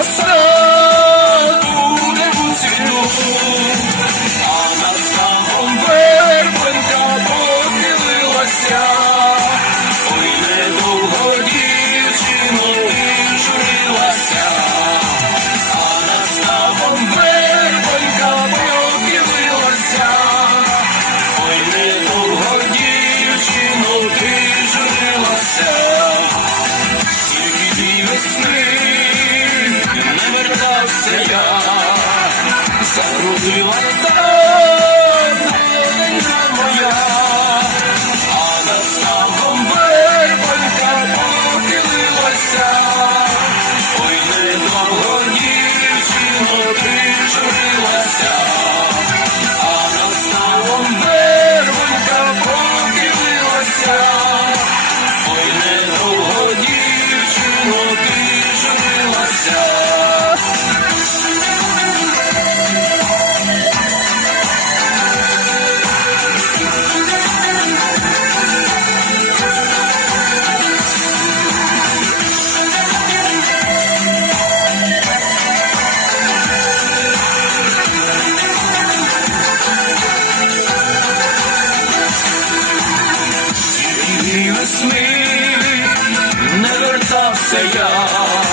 Yes, say God.